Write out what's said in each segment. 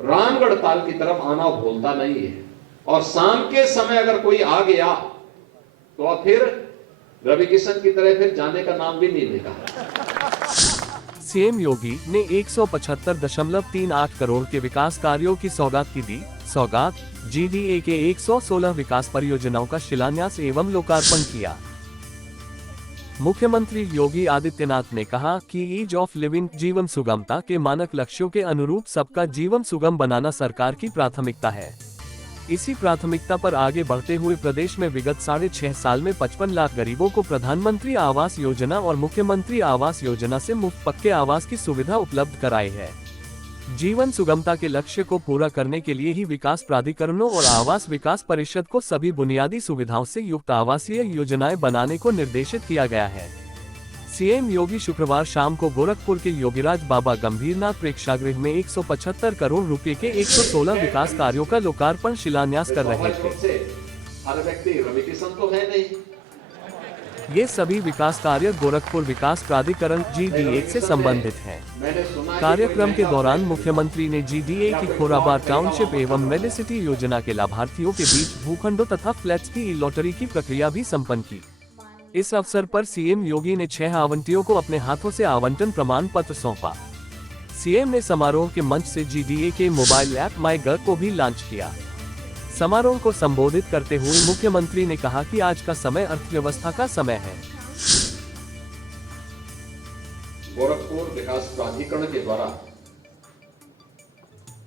रामगढ़ ताल की तरफ आना भूलता नहीं है, और शाम के समय अगर कोई आ गया तो अब फिर रवि किशन की तरह फिर जाने का नाम भी नहीं लेगा। सीएम योगी ने 175.38 करोड़ के विकास कार्यों की सौगात की दी। सौगात जीडीए के 116 विकास परियोजनाओं का शिलान्यास एवं लोकार्पण किया। मुख्यमंत्री योगी आदित्यनाथ ने कहा कि ईज ऑफ लिविंग जीवन सुगमता के मानक लक्ष्यों के अनुरूप सबका जीवन सुगम बनाना सरकार की प्राथमिकता है। इसी प्राथमिकता पर आगे बढ़ते हुए प्रदेश में विगत 6.5 साल में 55 लाख गरीबों को प्रधानमंत्री आवास योजना और मुख्यमंत्री आवास योजना से मुफ्त पक्के आवास की सुविधा उपलब्ध कराई है। जीवन सुगमता के लक्ष्य को पूरा करने के लिए ही विकास प्राधिकरणों और आवास विकास परिषद को सभी बुनियादी सुविधाओं से युक्त आवासीय योजनाएं बनाने को निर्देशित किया गया है। सीएम योगी शुक्रवार शाम को गोरखपुर के योगीराज बाबा गंभीरनाथ प्रेक्षागृह में 175 करोड़ रुपए के 116 विकास कार्यों का लोकार्पण शिलान्यास कर रहे थे। ये सभी विकास कार्य गोरखपुर विकास प्राधिकरण GDA से संबंधित हैं। कार्यक्रम के दौरान मुख्यमंत्री ने GDA की खोराबार टाउनशिप एवं मेडिसिटी योजना के लाभार्थियों के बीच भूखंडों तथा फ्लैट्स की लॉटरी की प्रक्रिया भी संपन्न की। इस अवसर पर सीएम योगी ने 6 आवंटियों को अपने हाथों से आवंटन प्रमाण पत्र सौंपा। सीएम ने समारोह के मंच से GDA के मोबाइल ऐप माई घर को भी लॉन्च किया। समारोह को संबोधित करते हुए मुख्यमंत्री ने कहा कि आज का समय अर्थव्यवस्था का समय है। गोरखपुर विकास प्राधिकरण के द्वारा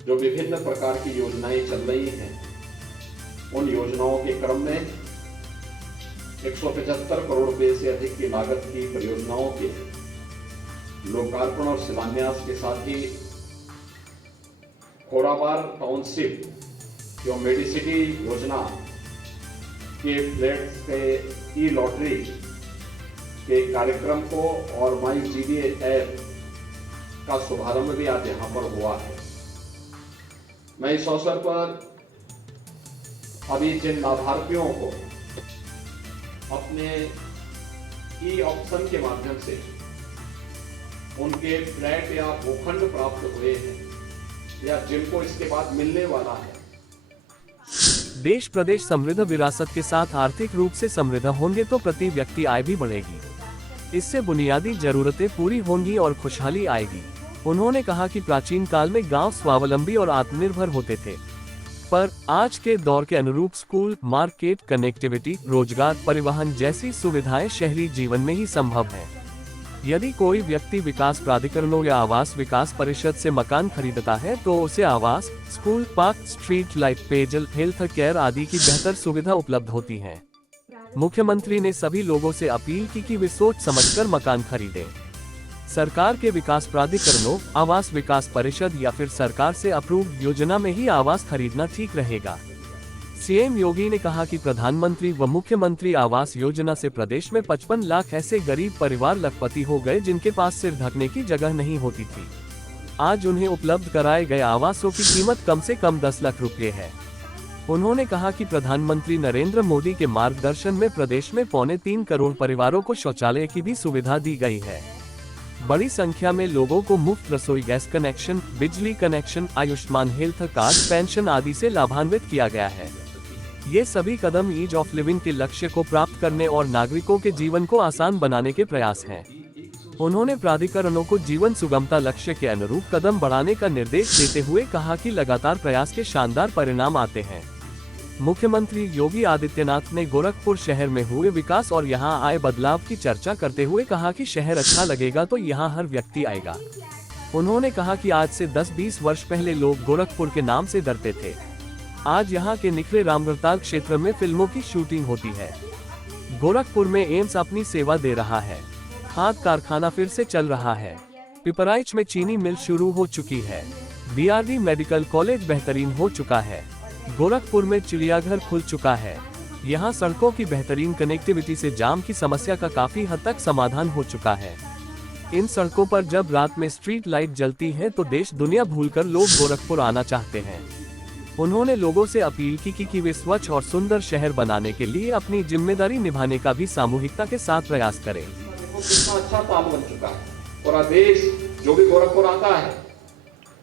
जो विभिन्न प्रकार की योजनाएं चल रही हैं, उन योजनाओं के क्रम में 175 करोड़ रुपए से अधिक की लागत की परियोजनाओं के लोकार्पण और शिलान्यास के साथ ही खोराबार टाउनशिप जो मेडिसिटी योजना के फ्लैट्स के ई लॉटरी के कार्यक्रम को और माई GDA ऐप का शुभारंभ भी आज यहां पर हुआ है। मैं इस अवसर पर अभी जिन लाभार्थियों को अपने ई ऑप्शन के माध्यम से उनके फ्लैट या भूखंड प्राप्त हुए हैं या जिनको इसके बाद मिलने वाला है, देश प्रदेश समृद्ध विरासत के साथ आर्थिक रूप से समृद्ध होंगे तो प्रति व्यक्ति आय भी बढ़ेगी। इससे बुनियादी जरूरतें पूरी होंगी और खुशहाली आएगी। उन्होंने कहा कि प्राचीन काल में गांव स्वावलंबी और आत्मनिर्भर होते थे, पर आज के दौर के अनुरूप स्कूल, मार्केट, कनेक्टिविटी, रोजगार, परिवहन जैसी सुविधाएं शहरी जीवन में ही संभव हैं। यदि कोई व्यक्ति विकास प्राधिकरणों या आवास विकास परिषद से मकान खरीदता है तो उसे आवास, स्कूल, पार्क, स्ट्रीट लाइट, पेयजल, हेल्थ केयर आदि की बेहतर सुविधा उपलब्ध होती है। मुख्यमंत्री ने सभी लोगों से अपील की कि वे सोच समझकर मकान खरीदें। सरकार के विकास प्राधिकरणों, आवास विकास परिषद या फिर सरकार से अप्रूव्ड योजना में ही आवास खरीदना ठीक रहेगा। सीएम योगी ने कहा कि प्रधानमंत्री व मुख्यमंत्री आवास योजना से प्रदेश में 55 लाख ऐसे गरीब परिवार लखपति हो गए जिनके पास सिर ढकने की जगह नहीं होती थी। आज उन्हें उपलब्ध कराए गए आवासों की कीमत कम से कम 10 लाख रुपए है। उन्होंने कहा कि प्रधानमंत्री नरेंद्र मोदी के मार्गदर्शन में प्रदेश में 3.25 करोड़ परिवारों को शौचालय की भी सुविधा दी गई है। बड़ी संख्या में लोगों को मुफ्त रसोई गैस कनेक्शन, बिजली connection, Ayushman health card, pension आदि से लाभान्वित किया गया है। ये सभी कदम ईज ऑफ लिविंग के लक्ष्य को प्राप्त करने और नागरिकों के जीवन को आसान बनाने के प्रयास हैं। उन्होंने प्राधिकरणों को जीवन सुगमता लक्ष्य के अनुरूप कदम बढ़ाने का निर्देश देते हुए कहा कि लगातार प्रयास के शानदार परिणाम आते हैं। मुख्यमंत्री योगी आदित्यनाथ ने गोरखपुर शहर में हुए विकास और यहां आए बदलाव की चर्चा करते हुए कहा कि शहर अच्छा लगेगा तो यहां हर व्यक्ति आएगा। उन्होंने कहा कि आज से 10-20 वर्ष पहले लोग गोरखपुर के नाम से डरते थे। आज यहां के निखरे रामगढ़ताल क्षेत्र में फिल्मों की शूटिंग होती है। गोरखपुर में एम्स अपनी सेवा दे रहा है। खाद कारखाना फिर से चल रहा है। पिपराइच में चीनी मिल शुरू हो चुकी है। BRD मेडिकल कॉलेज बेहतरीन हो चुका है। गोरखपुर में चिड़ियाघर खुल चुका है। यहाँ सड़कों की बेहतरीन कनेक्टिविटी से जाम की समस्या का काफी हद तक समाधान हो चुका है। इन सड़कों पर जब रात में स्ट्रीट लाइट जलती है तो देश दुनिया भूलकर लोग गोरखपुर आना चाहते हैं। उन्होंने लोगों से अपील की कि वे स्वच्छ और सुंदर शहर बनाने के लिए अपनी जिम्मेदारी निभाने का भी सामूहिकता के साथ प्रयास करें। कितना अच्छा ताल बन चुका है। पूरा देश जो भी गोरखपुर आता है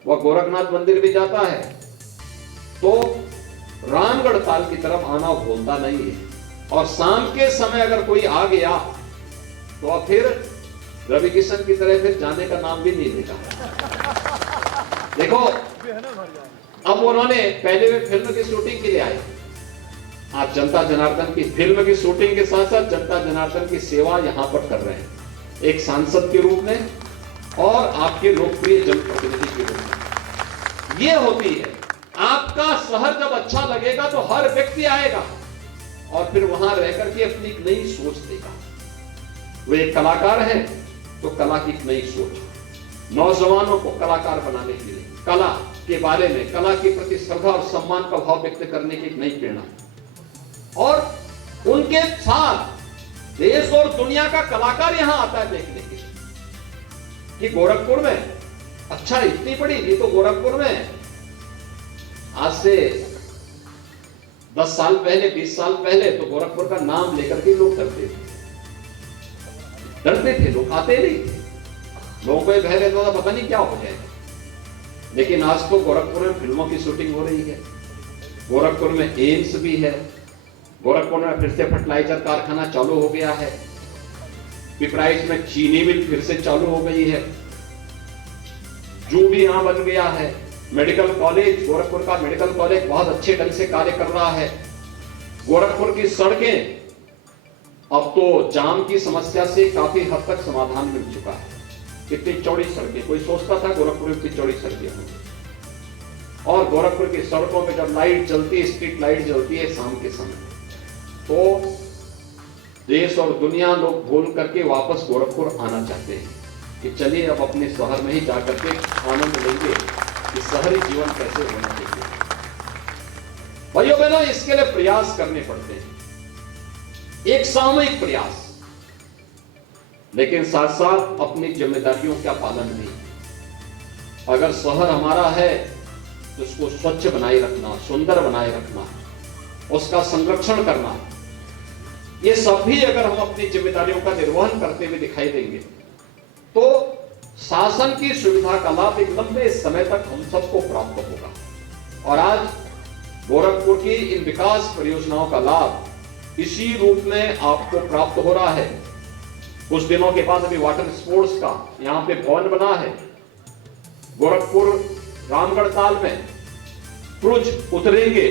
वह गोरखनाथ मंदिर भी जाता है, तो रामगढ़ ताल की तरफ आना भूलता नहीं है। और शाम के समय अगर कोई आ गया तो फिर रवि किशन की तरह फिर जाने का नाम भी नहीं लेगा। देखो, अब उन्होंने पहले वे फिल्म की शूटिंग के लिए आए, आज जनता जनार्दन की फिल्म की शूटिंग के साथ साथ जनता जनार्दन की सेवा यहां पर कर रहे हैं, एक सांसद के रूप में और आपके लोकप्रिय जनप्रतिनिधि के रूप में। यह होती है, आपका शहर जब अच्छा लगेगा तो हर व्यक्ति आएगा और फिर वहां रहकर के अपनी एक नई सोच देगा। वो एक कलाकार है तो कला की एक नई सोच, नौजवानों को कलाकार बनाने के लिए, कला के बारे में, कला के प्रति श्रद्धा और सम्मान का भाव व्यक्त करने की एक नई प्रेरणा, और उनके साथ देश और दुनिया का कलाकार यहां आता है देखने के लिए कि गोरखपुर में अच्छा, इतनी बड़ी, ये तो गोरखपुर में आज से 10 साल पहले, 20 साल पहले तो गोरखपुर का नाम लेकर के लोग डरते थे, लोग आते नहीं थे, लोगों को भय रहता था पता नहीं क्या हो जाएगा। लेकिन आज तो गोरखपुर में फिल्मों की शूटिंग हो रही है, गोरखपुर में एम्स भी है, गोरखपुर में फिर से फर्टिलाइजर कारखाना चालू हो गया है, पिपराइच में चीनी मिल फिर से चालू हो गई है, जू भी यहां बन गया है, मेडिकल कॉलेज, गोरखपुर का मेडिकल कॉलेज बहुत अच्छे ढंग से कार्य कर रहा है। गोरखपुर की सड़कें अब तो जाम की समस्या से काफी हद तक समाधान मिल चुका है। कितनी चौड़ी सड़कें, कोई सोचता था गोरखपुर में इतनी चौड़ी सड़कें होंगी, और गोरखपुर की सड़कों में जब लाइट जलती है, स्ट्रीट लाइट जलती है शाम के समय, तो देश और दुनिया लोग भूल करके वापस गोरखपुर आना चाहते हैं कि चलिए अब अपने शहर में ही जाकर के आनंद लेंगे कि शहरी जीवन कैसे होना चाहिए। भाइयों बहनों, इसके लिए प्रयास करने पड़ते हैं, एक सामूहिक प्रयास, लेकिन साथ साथ अपनी जिम्मेदारियों का पालन भी। अगर शहर हमारा है तो उसको स्वच्छ बनाए रखना, सुंदर बनाए रखना, उसका संरक्षण करना, ये सब भी अगर हम अपनी जिम्मेदारियों का निर्वहन करते हुए दिखाई देंगे तो शासन की सुविधा का लाभ एक लंबे समय तक हम सबको प्राप्त होगा। और आज गोरखपुर की इन विकास परियोजनाओं का लाभ इसी रूप में आपको प्राप्त हो रहा है। कुछ दिनों के बाद अभी वाटर स्पोर्ट्स का यहां पे भवन बना है, गोरखपुर रामगढ़ ताल में क्रूज उतरेंगे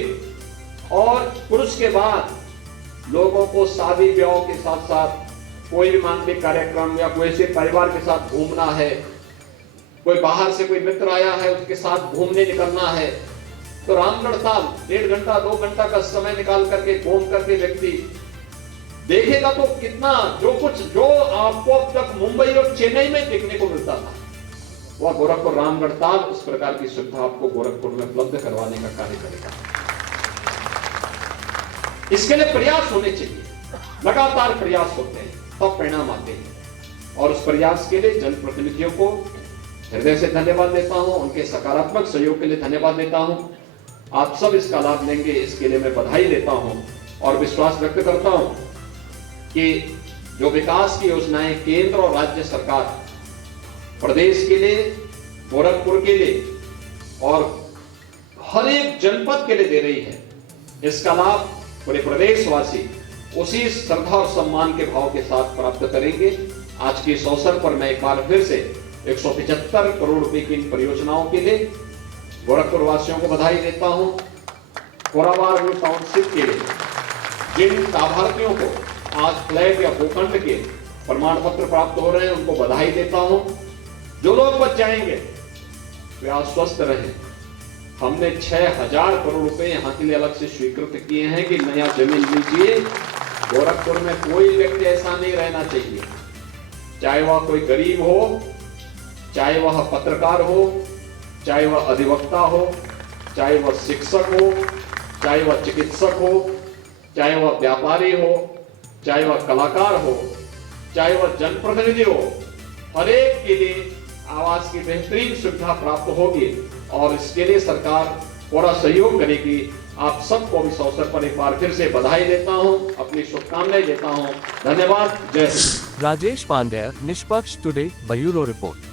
और क्रूज के बाद लोगों को शादी ब्याह के साथ साथ कोई भी मानसिक कार्यक्रम या कोई से परिवार के साथ घूमना है, कोई बाहर से कोई मित्र आया है उसके साथ घूमने निकलना है, तो रामगढ़ ताल 1.5 घंटा 2 घंटा का समय निकाल करके घूम करके व्यक्ति देखेगा तो कितना, जो आपको अब तक मुंबई और चेन्नई में देखने को मिलता था, वह गोरखपुर रामगढ़ ताल उस प्रकार की सुविधा आपको गोरखपुर में उपलब्ध करवाने का कार्य करेगा। इसके लिए प्रयास होने चाहिए, लगातार प्रयास होते हैं तब परिणाम आते हैं, और उस प्रयास के लिए जनप्रतिनिधियों को हृदय से धन्यवाद देता हूं, उनके सकारात्मक सहयोग के लिए धन्यवाद देता हूं। आप सब इसका लाभ लेंगे, इसके लिए मैं बधाई देता हूं और विश्वास व्यक्त करता हूं कि जो विकास की योजनाएं केंद्र और राज्य सरकार प्रदेश के लिए, गोरखपुर के लिए और हर एक जनपद के लिए दे रही है, इसका लाभ पूरे प्रदेशवासी उसी श्रद्धा और सम्मान के भाव के साथ प्राप्त करेंगे। आज के इस अवसर पर मैं एक बार फिर से 175 करोड़ रुपए की इन परियोजनाओं के लिए गोरखपुर वासियों को बधाई देता हूं। कोराबार व्यू टाउनशिप के लिए जिन लाभार्थियों को आज फ्लैट या भूखंड के प्रमाण पत्र प्राप्त हो रहे हैं उनको बधाई देता हूं। जो लोग बच जाएंगे वे आश्वस्त रहें, हमने 6000 करोड़ रुपए यहाँ के लिए अलग से स्वीकृत किए हैं कि नया जमीन लीजिए। गोरखपुर में कोई व्यक्ति ऐसा नहीं रहना चाहिए, चाहे वह कोई गरीब हो, चाहे वह पत्रकार हो, चाहे वह अधिवक्ता हो, चाहे वह शिक्षक हो, चाहे वह चिकित्सक हो, चाहे वह व्यापारी हो, चाहे वह कलाकार हो, चाहे वह जनप्रतिनिधि हो, हर एक के लिए आवास की बेहतरीन सुविधा प्राप्त होगी और इसके लिए सरकार पूरा सहयोग करेगी। आप सबको इस अवसर पर एक बार फिर से बधाई देता हूं, अपनी शुभकामनाएं देता हूं। धन्यवाद। जय हिंद। राजेश पांड्या, निष्पक्ष टुडे, ब्यूरो रिपोर्ट।